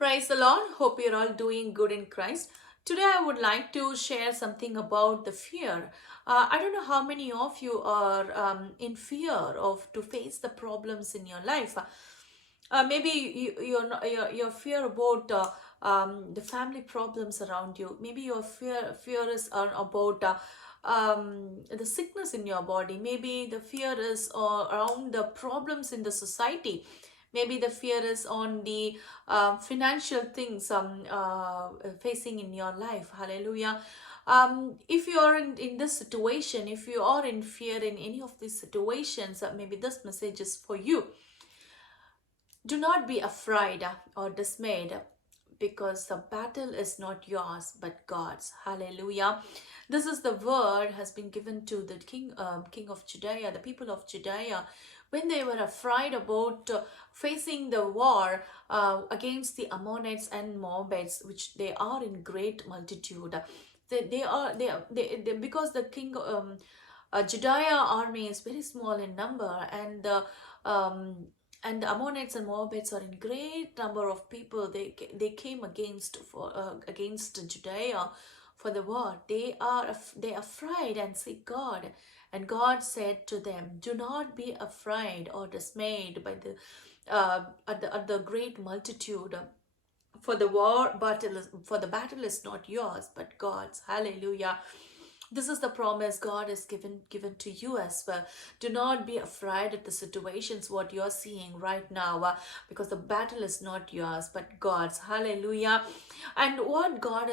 Praise the Lord. Hope you're all doing good in Christ. Today, I would like to share something about the fear. I don't know how many of you are in fear of to face the problems in your life. Maybe your fear about the family problems around you. Maybe your fear is about the sickness in your body. Maybe the fear is around the problems in the society. Maybe the fear is on the financial things facing in your life. Hallelujah. If you are in this situation, if you are in fear in any of these situations, maybe this message is for you. Do not be afraid or dismayed, because the battle is not yours but God's. Hallelujah. This is the word has been given to the king of Judea, the people of Judea, when they were afraid about facing the war against the Ammonites and Moabites, which they are in great multitude. They because the king Judea army is very small in number, um, and the Ammonites and Moabites are in great number of people. They came against Judea for the war. They afraid and seek God, and God said to them, "Do not be afraid or dismayed by the great multitude." For the battle is not yours but God's. Hallelujah. This is the promise God has given to you as well. Do not be afraid at the situations what you're seeing right now, because the battle is not yours but God's. Hallelujah. And what God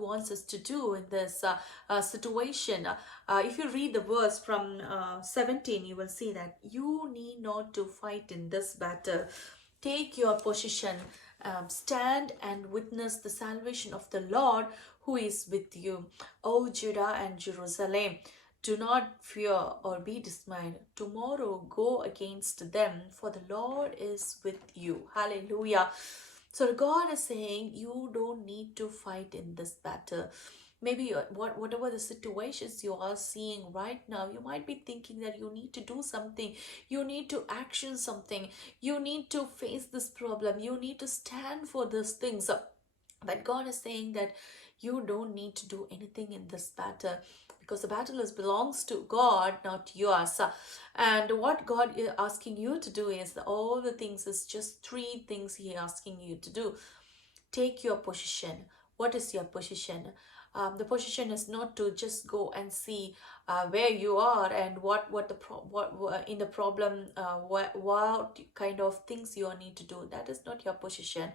wants us to do in this situation, if you read the verse from 17, you will see that you need not to fight in this battle. Take your position, stand and witness the salvation of the Lord who is with you, O Judah and Jerusalem. Do not fear or be dismayed. Tomorrow go against them, for the Lord is with you. Hallelujah. So God is saying you don't need to fight in this battle. Maybe whatever the situations you are seeing right now, you might be thinking that you need to do something, you need to action something, you need to face this problem, you need to stand for these things. But God is saying that you don't need to do anything in this battle, because the battle belongs to God, not yours. And what God is asking you to do is all the things is just three things He is asking you to do. Take your position. What is your position? The position is not to just go and see where you are and what in the problem, what kind of things you need to do. That is not your position.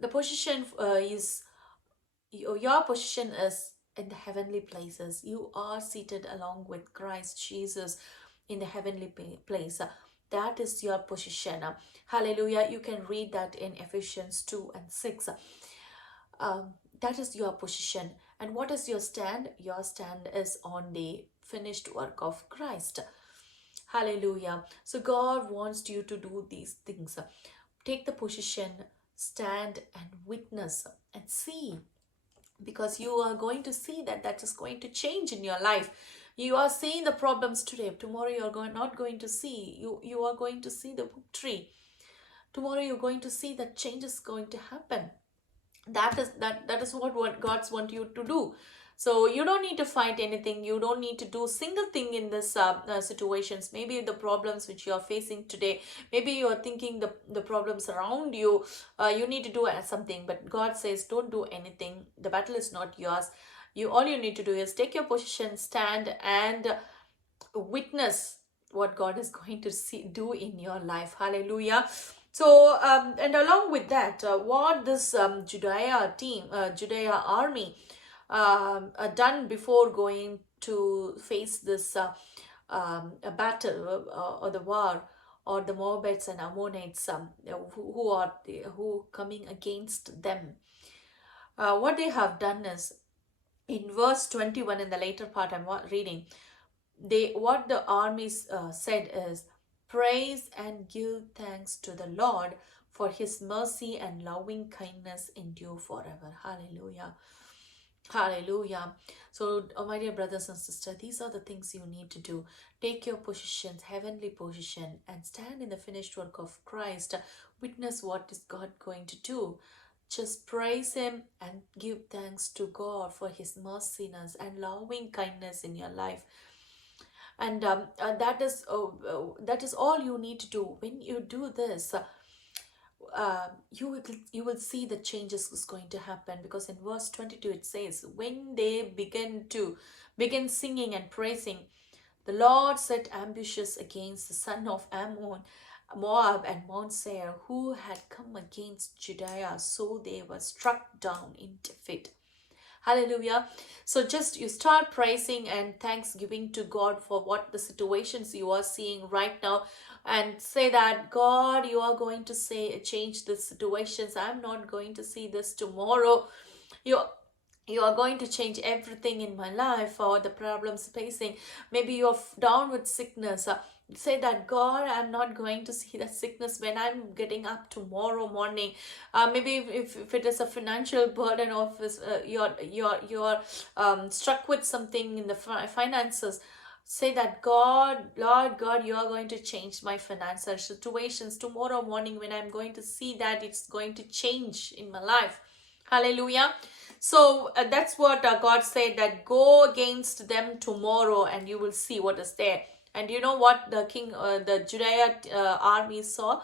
The position is your position is in the heavenly places. You are seated along with Christ Jesus in the heavenly place. That is your position. Hallelujah. You can read that in Ephesians 2 and 6. That is your position. And what is your stand? Your stand is on the finished work of Christ. Hallelujah. So God wants you to do these things. Take the position, stand and witness and see, because you are going to see that is going to change in your life. You are seeing the problems today. Tomorrow you are not going to see. You are going to see the victory. Tomorrow you're going to see that change is going to happen. That is what God's want you to do. So you don't need to fight anything. You don't need to do single thing in this situations. Maybe the problems which you are facing today, maybe you are thinking the problems around you, you need to do something, but God says don't do anything. The battle is not yours. All you need to do is take your position, stand and witness what God is going to do in your life. Hallelujah. So and along with that, what this Judea army done before going to face this a battle or the war, or the Moabites and Ammonites, who coming against them. What they have done is, in verse 21, in the later part I'm reading, what the armies said is, praise and give thanks to the Lord, for his mercy and loving kindness endure forever. Hallelujah. Hallelujah. So, my dear brothers and sisters, these are the things you need to do. Take your positions, heavenly position, and stand in the finished work of Christ. Witness what is God going to do. Just praise Him and give thanks to God for His merciness and loving kindness in your life. And that is all you need to do. When you do this, you will see the changes is going to happen, because in verse 22 it says, when they begin singing and praising, the Lord set ambushes against the son of Ammon, Moab, and Mount Seir, who had come against Judea, so they were struck down in defeat. Hallelujah. So just you start praising and thanksgiving to God for what the situations you are seeing right now, and say that, God, you are going to change the situations. I'm not going to see this tomorrow. You are going to change everything in my life, or the problems facing. Maybe you're down with sickness. Say that, God, I'm not going to see that sickness when I'm getting up tomorrow morning. Maybe if it is a financial burden, of you're struck with something in the finances. Say that, God, Lord God, you are going to change my financial situations tomorrow morning, when I'm going to see that it's going to change in my life. Hallelujah. So that's what God said, that go against them tomorrow and you will see what is there. And you know what the Judea army saw?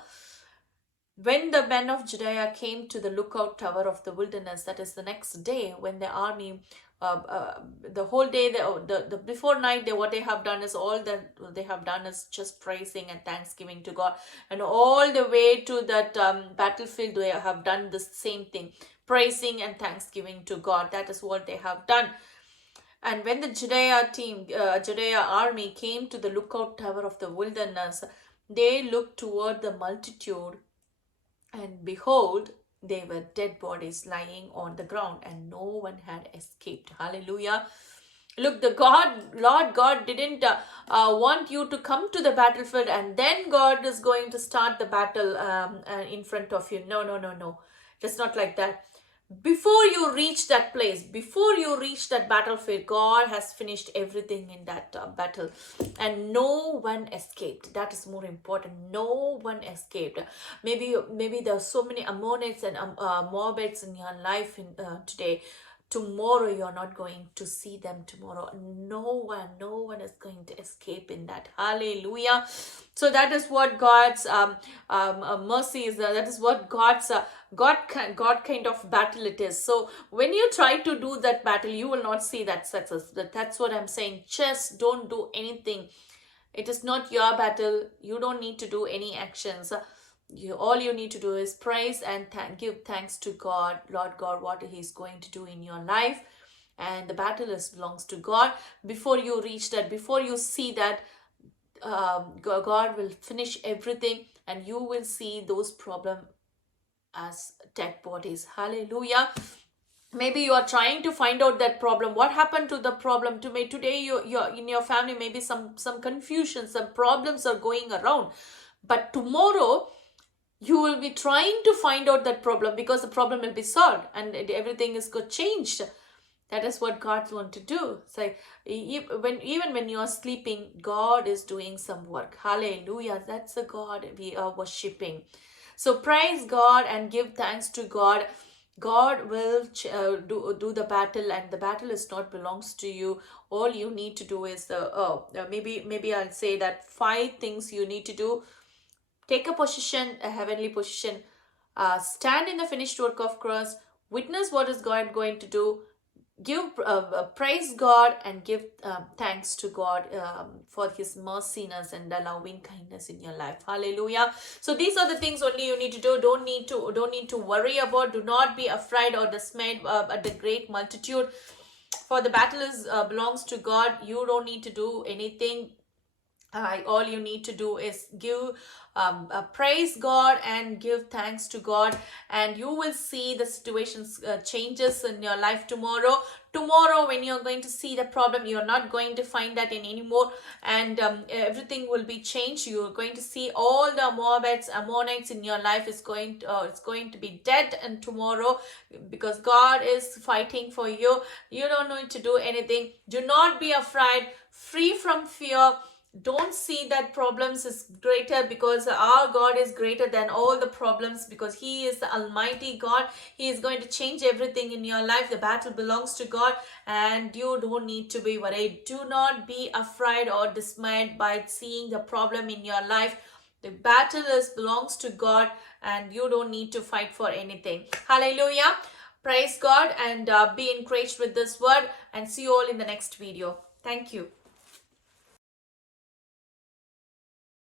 When the men of Judea came to the lookout tower of the wilderness, that is the next day, when the army, the whole day, the before night, what they have done is, all that they have done is just praising and thanksgiving to God, and all the way to that battlefield, they have done the same thing, praising and thanksgiving to God. That is what they have done. And when the Judea army came to the lookout tower of the wilderness, they looked toward the multitude, and behold, they were dead bodies lying on the ground, and no one had escaped. Hallelujah. Look, Lord God didn't want you to come to the battlefield and then God is going to start the battle in front of you. No, no, no, no. It's not like that. Before you reach that place, before you reach that battlefield, God has finished everything in that battle, and no one escaped. That is more important. No one escaped. Maybe there are so many Ammonites and Moabites in your life today. Tomorrow you're not going to see them tomorrow. No one is going to escape in that. Hallelujah. So that is what God's mercy is. That is what God's God kind of battle it is. So when you try to do that battle, you will not see that success. That's what I'm saying. Just don't do anything. It is not your battle. You don't need to do any actions. All you need to do is praise and give thanks to God, Lord God, what He's going to do in your life. And the battle belongs to God. Before you reach that, before you see that, God will finish everything, and you will see those problems as dead bodies. Hallelujah. Maybe you are trying to find out that problem, what happened to the problem. Today you're in your family, maybe some confusion, some problems are going around, but tomorrow you will be trying to find out that problem, because the problem will be solved and everything is got changed. That is what God wants to do. So even when you are sleeping, God is doing some work. Hallelujah. That's the God we are worshipping. So praise God and give thanks to God. God will do the battle, and the battle is not belongs to you. All you need to do is maybe I'll say that 5 things you need to do. Take a position, a heavenly position. Stand in the finished work of Christ. Witness what is God going to do. Give praise God and give thanks to God for His merciness and the loving kindness in your life. Hallelujah. So these are the things only you need to do. Don't need to worry about. Do not be afraid or dismayed at the great multitude. For the battle belongs to God. You don't need to do anything. All you need to do is give praise God and give thanks to God, and you will see the situations changes in your life tomorrow. When you're going to see the problem, you're not going to find that in anymore, and everything will be changed. You're going to see all the Moabites, Ammonites in your life is going to, it's going to be dead and tomorrow, because God is fighting for you. You don't need to do anything. Do not be afraid. Free from fear. Don't see that problems is greater, because our God is greater than all the problems, because he is the almighty God. He is going to change everything in your life. The battle belongs to God, and you don't need to be worried. Do not be afraid or dismayed by seeing the problem in your life. The battle belongs to God, and you don't need to fight for anything. Hallelujah. Praise God, and be encouraged with this word, and see you all in the next video. Thank you.